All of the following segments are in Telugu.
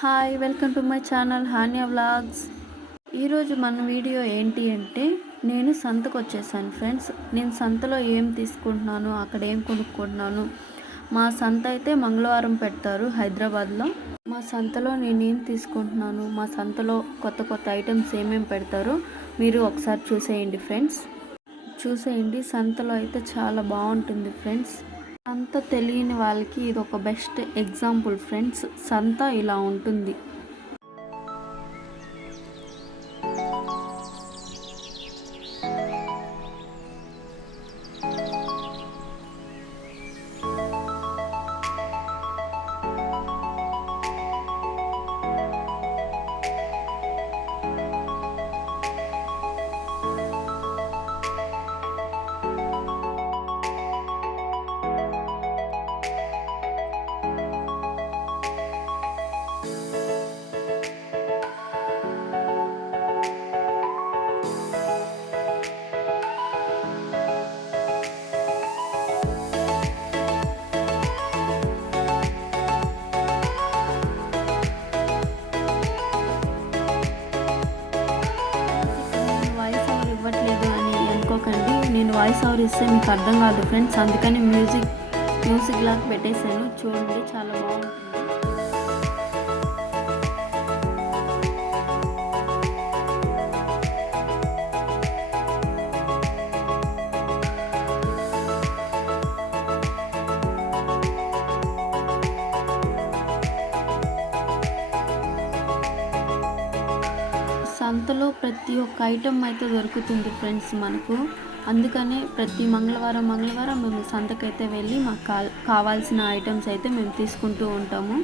Hi welcome to my channel Hanya vlogs. ఈరోజు మన వీడియో ఏంటి అంటే నేను సంతకు వచ్చేసాను ఫ్రెండ్స్. నేను సంతలో ఏం తీసుకుంటున్నాను, అక్కడ ఏం కొనుక్కుంటున్నాను. మా సంత అయితే మంగళవారం పెడతారు హైదరాబాద్లో. మా సంతలో నేనేం తీసుకుంటున్నాను, మా సంతలో కొత్త కొత్త ఐటమ్స్ ఏమేమి పెడతారో మీరు ఒకసారి చూసేయండి ఫ్రెండ్స్. చూసేయండి, సంతలో అయితే చాలా బాగుంటుంది ఫ్రెండ్స్. సంత తెలియని వాళ్ళకి ఇది ఒక బెస్ట్ ఎగ్జాంపుల్ ఫ్రెండ్స్. సంత ఇలా ఉంటుంది. నేను వాయిస్ ఓవర్ ఇస్తే మీకు అర్థం కాదు ఫ్రెండ్స్, అందుకని మ్యూజిక్ లాగా పెట్టేశాను. చూడండి, చాలా బాగుంటుంది. సంతలో ప్రతి ఒక్క ఐటమ్ అయితే దొరుకుతుంది ఫ్రెండ్స్ మనకు. అందుకనే ప్రతి మంగళవారం మేము సంతకైతే వెళ్ళి మాకు కావాల్సిన ఐటమ్స్ అయితే మేము తీసుకుంటూ ఉంటాము.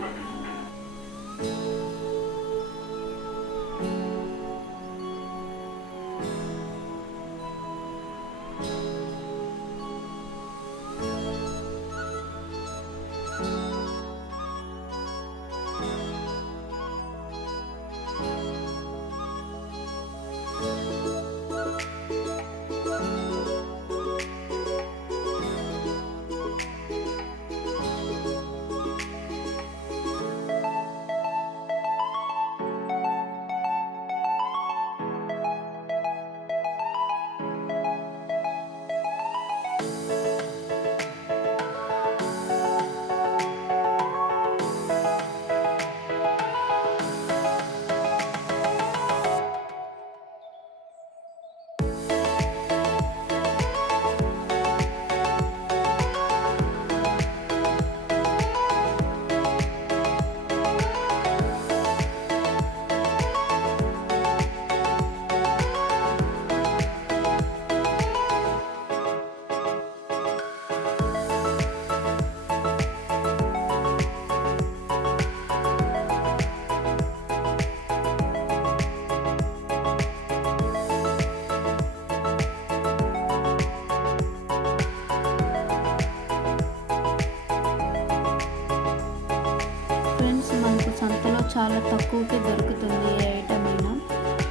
మనకు సంతలో చాలా తక్కువకే దొరుకుతుంది. ఏ ఐటమ్ అయినా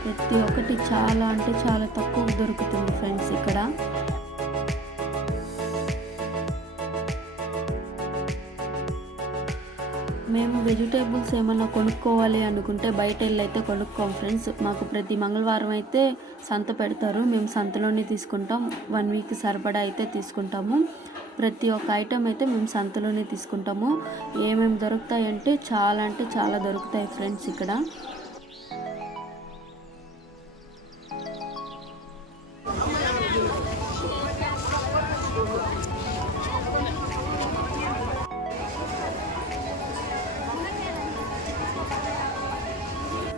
ప్రతి ఒక్కటి చాలా అంటే చాలా తక్కువ దొరుకుతుంది ఫ్రెండ్స్ ఇక్కడ. మేము వెజిటేబుల్స్ ఏమైనా కొనుక్కోవాలి అనుకుంటే బయట వెళ్ళి అయితే కొనుక్కోం ఫ్రెండ్స్. మాకు ప్రతి మంగళవారం అయితే సంత పెడతారు, మేము సంతలోనే తీసుకుంటాం. 1 వీక్ సరిపడా అయితే తీసుకుంటాము. ప్రతి ఒక్క ఐటమ్ అయితే మేము సంతలోనే తీసుకుంటాము. ఏమేమి దొరుకుతాయి అంటే చాలా దొరుకుతాయి ఫ్రెండ్స్ ఇక్కడ.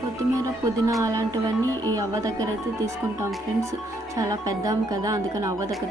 కొత్తిమీర, పుదీనా అలాంటివన్నీ ఈ అవ్వ దగ్గర అయితే తీసుకుంటాం ఫ్రెండ్స్. చాలా పెద్దాము కదా, అందుకని అవ్వ దగ్గర